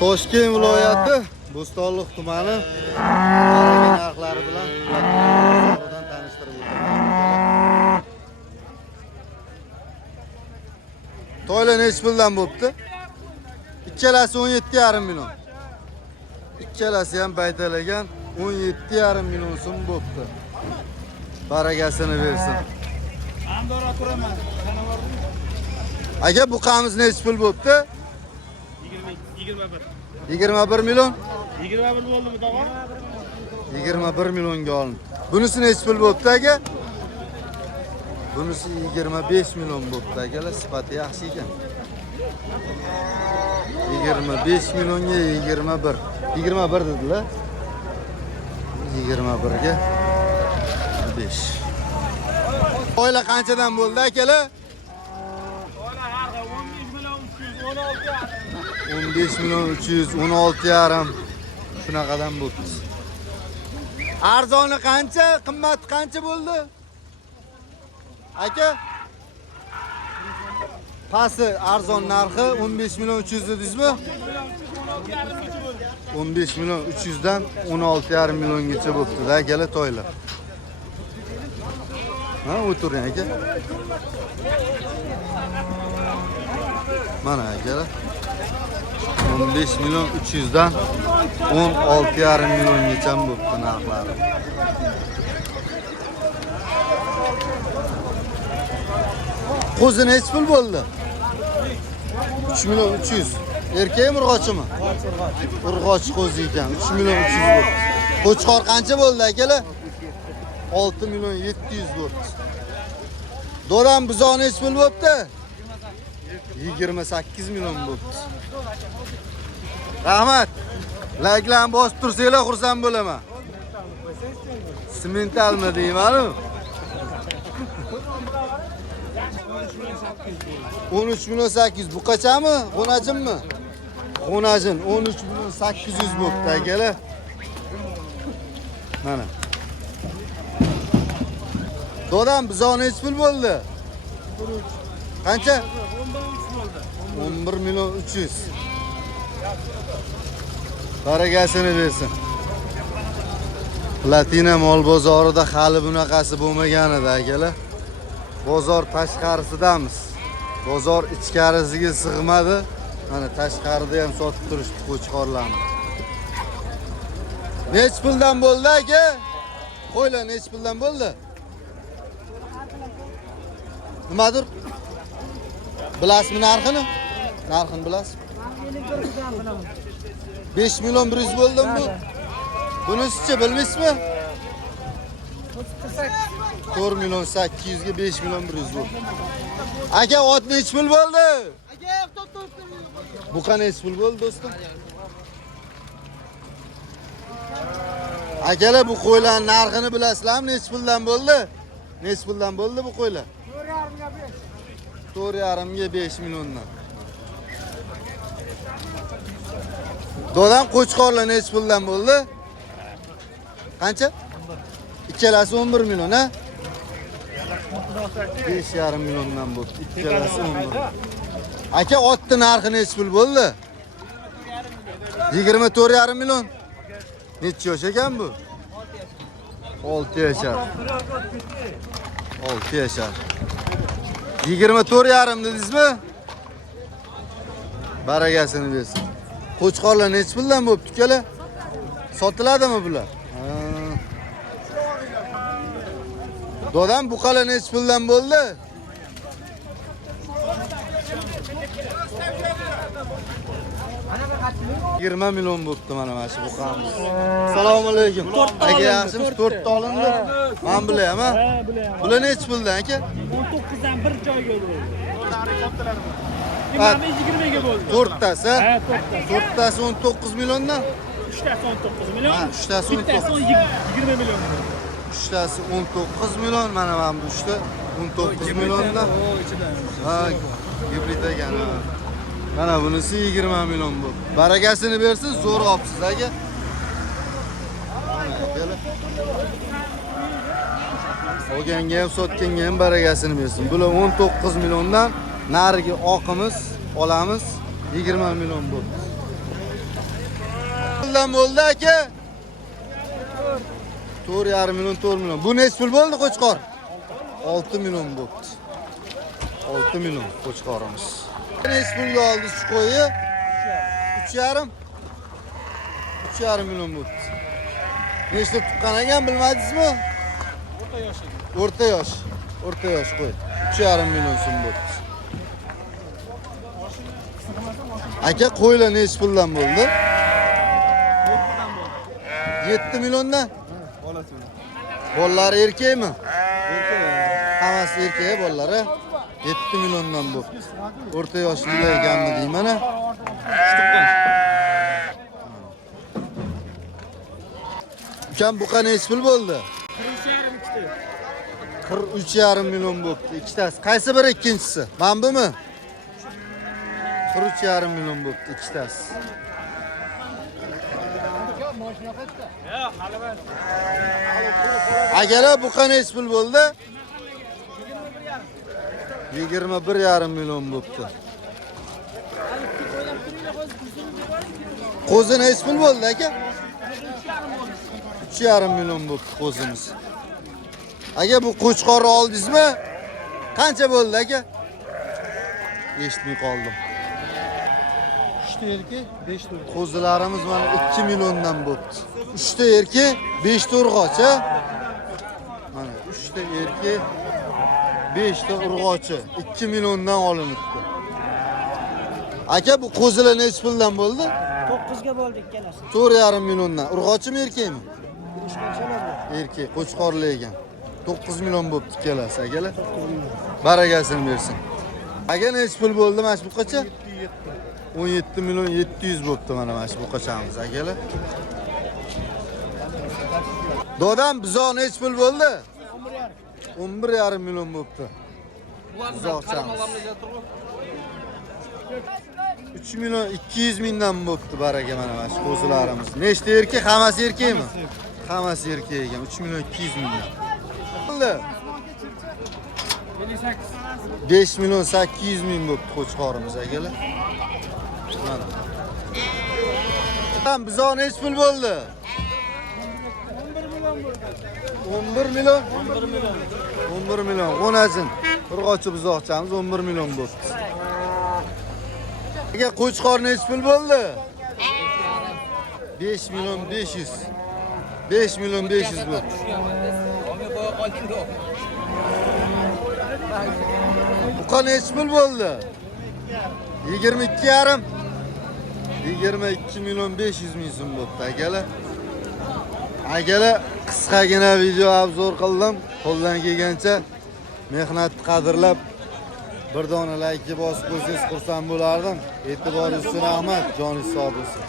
Toshkent viloyati Bo'stonliq tumani narxi narxlari bilan bozoridan tanishtirib o'taman. To'ylar necha puldan bo'pti? Ikkalasi 17,5 million. Ikkalasi ham baytalagan 17,5 million so'm bo'pti. Baragasini bersin. Andora turaman. Aka bu qamiz necha pul bo'pti? 21. 21 million. 21 bo'ldimi tog'a? 21 millionga olindi. Bunisi necha pul bo'pti aka? Bunisi 25 million bo'pti akalar, sifati yaxshi ekan. 25 millionga 21. 21 dedilar. 21 ga 5. Oila qanchadan bo'ldi akalar? Ola harga 15 million 316. 15 million 316,5 shunaqadan bo'pti. Arzoni qancha, qimmati qancha bo'ldi? Aka? Pasi arzon narxi 15 million 300 dedingizmi? 15 million 300 dan 16,5 milliongacha bo'pti-da akalar to'ylar. Ha, o'tiring aka. Mana akalar. 15 million 300 dan 16,5 milliongacha bo'pti narxlari. Qo'zi necha pul bo'ldi? 3 million 300. Erkakmi urg'ochimi? Urg'och qo'zi ekan. 3 million 300 bo'ldi. Qo'chqor qancha bo'ldi akalar? 6 million 700 bo'ldi. Do'ram buzoq necha pul bo'ldi? 28 million bo'ldi. Rahmat. Layklarni bosib tursanglar xursand bo'laman. Simentalmi deyman-ku? 13 million 800. Bu qachami? G'onajinmi? G'onajin 13 million 800 bo'pti akalar. Mana. Dodam buzoq necha pul bo'ldi? Qancha? 11 million 300. Baragasini bersin. Platina mol bozorida hali bunaqasi bo'lmagan edi akalar. Bozor tashqarisidamiz. Bozor ichkarisiga sig'madi. Mana tashqarida ham sotib turishdi qo'chqorlarni. Nech puldan bo'ldi aka? Qo'ylar nech puldan bo'ldi? Nimadir? Bilasizmi narxini? Narxini bilasizmi? 5 million 100 bo'ldimi bu? Bunisichi bilmaysizmi? 4 million 800 ga 5 million 100 bo'ldi. Aka ot nech pul bo'ldi? Bu qancha nech pul bo'ldi do'stim? Akalar bu qo'ylar narxini bilasizlarmi? Nech puldan bo'ldi? Nech puldan bo'ldi bu qo'ylar? 4,5 ga 5 milliondan. Do'dan qo'chqorlar nech puldan bo'ldi? Qancha? Ikkalasi 11 million, ha? 5,5 milliondan bo'ldi. Ikkalasi 11. Aka otni narxi nech pul bo'ldi? 24,5 million. Necha yosh ekan bu? 6 yashar. 6 yashar. 24,5 dedingizmi? Baragasini bersin. Qo'chqorlar nech puldan bo'pti ukalar? Sotiladimi bular? Dodam buqalar nech puldan bo'ldi? 20 million bo'pti mana shu buqamiz. Assalomu alaykum. Aka yaxshimisiz? 4 ta olindi. Men bilaman, ha? Ha, bilaman. Bular nech puldan aka? 19 dan bir joyga bo'ldi. Mana 20 ga bo'ldi. 4 tasi? Ha, 4 ta. 4 tasi 19 milliondan? 3 tasi 19 million. Ha, 3 tasi 19. Bittasi 20 million. 3 tasi 19 million, mana bu 3 ta 19 milliondan. Ha, gibrid ekan. Mana bunisi 20 million bu. Baragasini bersin, zo'r olibsiz aka. Olganga ham sotganga ham baragasini bersin. Bular 19 milliondan nariga oqimiz olamiz 20 million bo'ldi. puldan bo'ldi aka? 4,5 million, 4 million. Bu necha pul bo'ldi qo'chqor? 6 million bo'pti. 6 million qo'chqorimiz. Necha pulga oldi shu qo'yi? 3,5. 3,5 million bo'pti. Nechta tuqqan ekan bilmadingizmi? O'rta yosh. O'rta yosh qo'y. 3,5 million so'm bo'pti. Aka qo'ylar necha puldan bo'ldi? 7 milliondan. Bolalar erkakmi? Hammasi erkak bolalari. 7 milliondan bo'pti. O'rta yoshlilar ekanmi deyman a. Ukam buqa necha pul bo'ldi? 43,5 million bo'pti. Ikkitasi. Qaysi biri ikkinchisi? Mana bumi? 43,5 million bo'pti ikkitasi. Akalar buqa necha pul bo'ldi? 21,5 million bo'pti. Qo'zi necha pul bo'ldi aka? 3,5 million bo'pti qo'zimiz. Aka bu qo'chqorni oldingizmi? Qancha bo'ldi aka? Eshitmay qoldim. 3 ta erkak, 5 ta urg'och. Qo'zilarimiz mana 2 milliondan bo'pti. 3 ta erkak, 5 ta urg'och, ha? Mana 3 ta erkak, 5 ta urg'ochi 2 milliondan olinibdi. Aka bu qo'zilar necha puldan bo'ldi? 9 ga bo'ldi ikkalasi. 4,5 milliondan. Urg'ochimi erkakmi? Ishqanchalar bor. Erkak, qo'chqorli ekan. 9 million bo'pti ikkalasi, akalar. Baragasini bersin. Aka necha pul bo'ldi mana shu buqacha? 17 million 700 bo'pti mana shu buqachamiz, akalar. Dodam buzoq necha pul bo'ldi? 11,5 million bo'pti. Buzoqchamiz. 3 million 200 mingdan bo'pti baraka mana shu qo'zilarimiz. Nechta erkak? Hammasi erkakmi? Hammasi erkak ekan. 3 million 200 mingdan. Bo'ldi. 5 million 800 ming bo'pti qo'chqorimiz, akalar. Mana. Ham buzoq necha pul bo'ldi? 11 million. 11 million. Qo'nazin. Urg'ochi buzoqchamiz 11 million bo'pti. Aka qo'chqor necha pul bo'ldi? 5 million 500. 5 million 500 bo'pti. Buqa necha pul bo'ldi? 22,5. 22 million 500 ming so'm bo'pti, akalar. Akalar, qisqagina video obzor qildim. Qo'ldan kelgancha mehnatni qadrlab bir dona like bosib qo'ysangiz xursand bo'lardim. E'tiboringiz uchun rahmat, joningiz sog' bo'lsin.